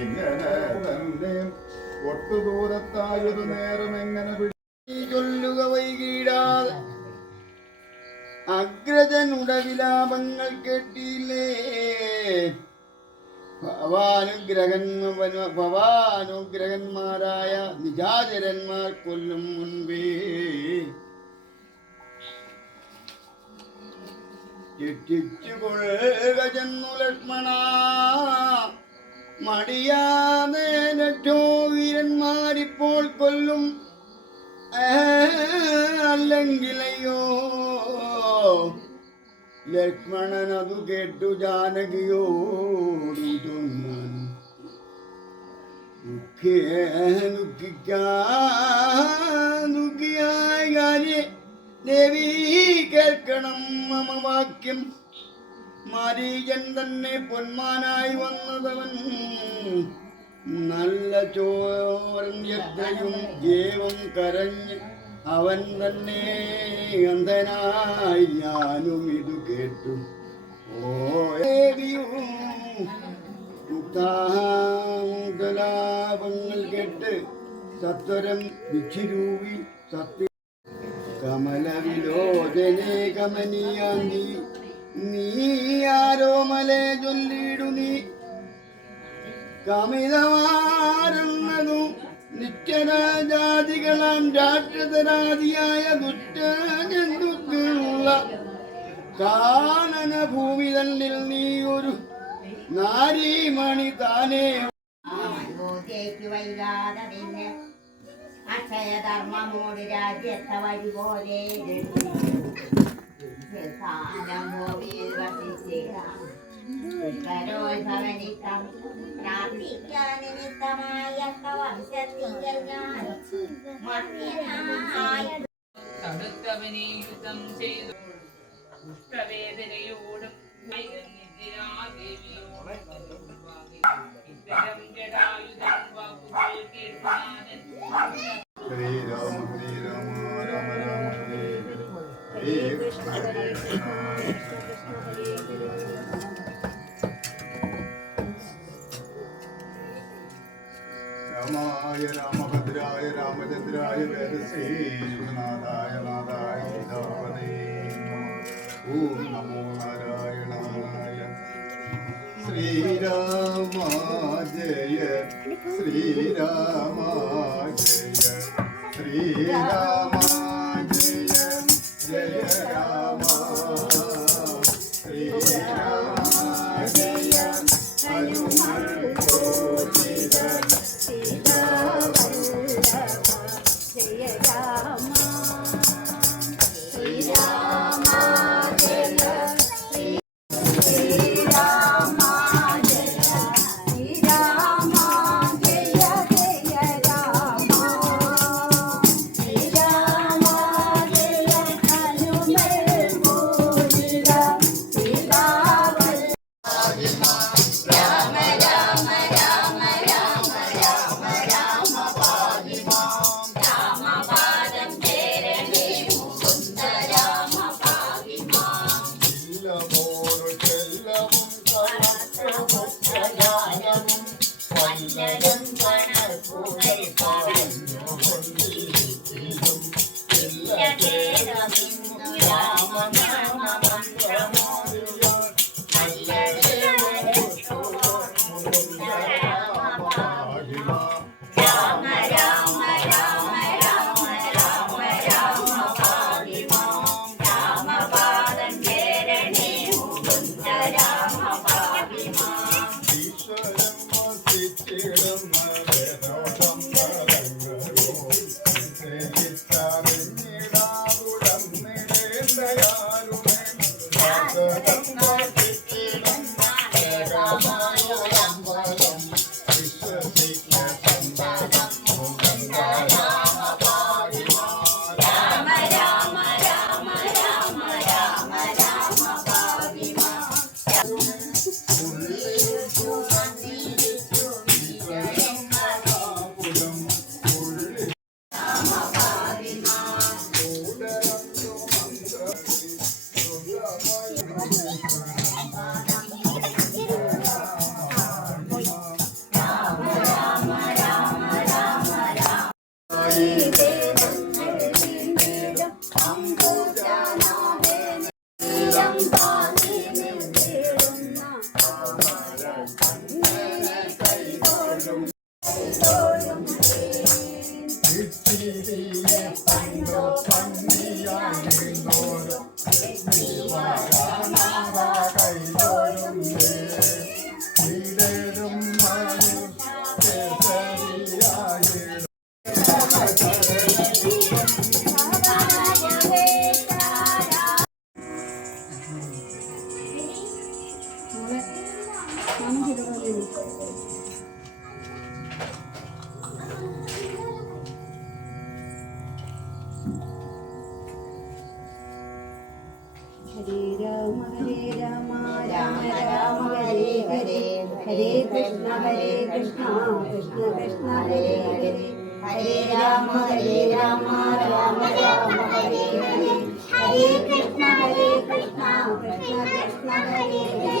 ഇങ്ങനെ തന്നെ ഒട്ടുദൂരത്തായൊരു നേരം എങ്ങനെ ചൊല്ലുക വൈകിടാതെ അഗ്രജനുടെ വിലാപങ്ങൾ കേട്ടില്ലേ? ഭവാനുഗ്രഹന്മാരായ നിജാചരന്മാർ കൊല്ലും മുൻപേ രക്ഷിച്ചുകൊള്ളുക ചെന്നു ലക്ഷ്മണ. മടിയാതെ ലക്ഷോ വീരന്മാരിപ്പോൾ കൊല്ലും, അല്ലെങ്കിലയ്യോ. ലക്ഷ്മണൻ അതു കേട്ടു ജാനകിയോടു ചൊന്നാൻ, ദുഃഖിയായ ദേവി കേൾക്കണം മമ വാക്യം. മാരീചൻ തന്നെ പൊന്മാനായി വന്നതവൻ, നല്ല ചോരയും ജീവം കരഞ്ഞ് അവൻ തന്നെ അന്ധനായി. ഞാനും ഇത് കേട്ടു ഓലാപങ്ങൾ കേട്ട് സത്വരം വിച്ചിരൂവി സത്യ കമലവിലോചനെ കമനിയാന്തി. നീ ആരോ മലേ ചൊല്ലിയിടു നീ കമിതമാരെന്നതു നിത്യരാജാതികളാം രാക്ഷസരാതിയായ ദുഷ്ടജന്തുക്കളുള്ള കാനന ഭൂമി തന്നിൽ നീ ഒരു നാരീമണി താനേ. അക്ഷയധർമ്മമോട് രാജ്യത്തെ വഴി പോലെ പ്രാർത്ഥിക്കാൻ നിമിത്തമായ വംശത്തിങ്കൽ ഞാൻ തടുത്തവനെ യുദ്ധം ചെയ്തു പുഷ്പവേദനയോടും ഇത്തരം ജടായുധം വാക്കുകൾ കേൾക്കാനൻ. ശ്രീരാമ ശ്രീരാമ രാമ രാമ ഹരേ ഹരേ കൃഷ്ണ ഹരേ കൃഷ്ണ കൃഷ്ണ ഹരേ ഹരേ. രാമായ രാമഭദ്രായ രാമചന്ദ്രായ വേദസേ വിശ്വനാഥായ നാഥായ സീതാപതേ ഓം നമോ നാരായണായ. ശ്രീരാമ ജയ ശ്രീരാമ ജയ ശ്രീരാമ ജയ ജയ രാമ ശ്രീരാമ ജയ ഹനുമാൻ ഗോവിന്ദ ജയ രാമ ശ്രീരാമ ജയ ശ്രീരാമ ജയ ശ്രീരാമ ജയ ജയ രാമ ശ്രീരാമ ജയ ഹനുമൽ ഗോവിന്ദ സീതാവൽ. രാമ രാമ രാമ രാമ രാമ രാമ പാതിമാം. രാമപാദം ചേരണേ മുകുന്ദ രാമ പാതിമാം. ഇല്ലമോരു ചെല്ലവും കണക്കുമുഖജാനവും വല്ലതും കണക്കുകൾ പറഞ്ഞുകൊണ്ടിരിക്കും. പറഞ്ഞേരമിന്നു രാമനാമ മന്ത്രമോടുകൾ രാമ രാമ രാമ രാമ രാമ രാമ പാതിമാം. രാമപാദം ചേരണേ മുകുന്ദ രാമ പാതിമാം. ഈശ്വരം വസിച്ചിടം ഹരേ കൃഷ്ണ കൃഷ്ണ കൃഷ്ണ ഹരേ ഹരേ ഹരേ രാമ രാമ രാമ ഹരേ ഹരേ ഹരേ കൃഷ്ണ കൃഷ്ണ കൃഷ്ണ ഹരേ ഹരേ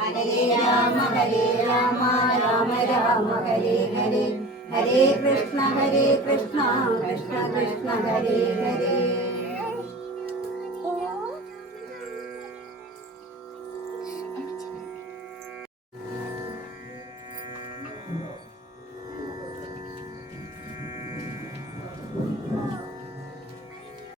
ഹരേ രാമ രാമ രാമ ഹരേ ഹരേ ഹരേ കൃഷ്ണ കൃഷ്ണ കൃഷ്ണ കൃഷ്ണ ഹരേ ഹരേ